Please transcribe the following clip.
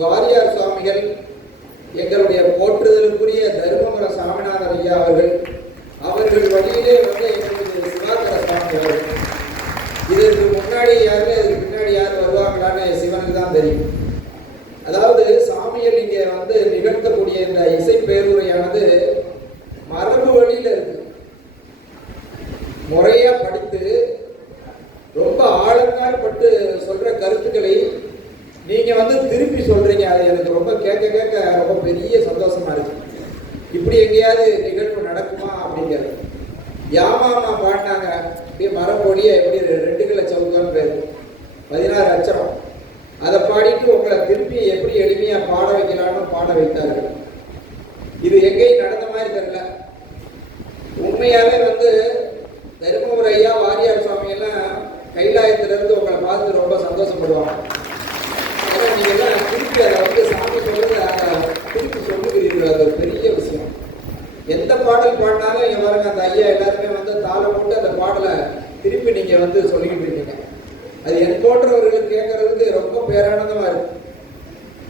வாரியார் சுவாமிகள், எங்களுடைய போற்றுதலுக்குரிய தருமபுர சாமிநாதர் ஐயா அவர்கள் வழியிலே வந்து எங்களுக்கு சிவாகர சுவாமி அவர்கள். இதற்கு முன்னாடி யாரு இதுக்கு பின்னாடி யார் வருவாங்களான்னு சிவனுக்கு தான் தெரியும். அதாவது சாமிகள் இங்கே வந்து நிகழ்த்தக்கூடிய இந்த இசை பேருரையானது மரபு வழியில இருக்கு. முறையா படித்து ரொம்ப ஆழங்கால் பட்டு சொல்ற கருத்துக்களை நீங்க வந்து திருப்பி சொல்றீங்க. அது எனக்கு ரொம்ப கேட்க ரொம்ப பெரிய சந்தோஷமா இருக்கு. இப்படி எங்கேயாவது நிகழ்வு நடக்குமா அப்படிங்கிறது. யாமாமா பாடினாங்க அப்படியே மரபொழிய எப்படி 2 கிலோ சவுக்கான்னு பேர் 16 அச்சரம். அதை பாடிட்டு உங்களை திருப்பி எப்படி எளிமையா பாட வைக்கலாம்னு பாட வைத்தார்கள். இது எங்கேயும் நடந்த மாதிரி தெரியல. உண்மையாவே வந்து தருமபுர ஐயா வாரியார் சுவாமி எல்லாம் கைலாயத்திலிருந்து உங்களை பார்த்து ரொம்ப சந்தோஷப்படுவாங்க. ஏன்னா நீங்க எல்லாம் திருப்பி அதை வந்து சாமி சொல்றது திருப்பி சொல்லுகிறீர்கள். அது ஒரு பெரிய விஷயம். எந்த பாடல் பாடினாலும் இங்க பாருங்க, அந்த ஐயா எல்லாருமே வந்து தாளம் போட்டு அந்த பாடலை திருப்பி நீங்க வந்து சொல்லிக்கிட்டு இருக்கீங்க. அது என் போன்றவர்களுக்கு கேட்கறதுக்கு ரொம்ப பேரானந்தமா இருக்கு.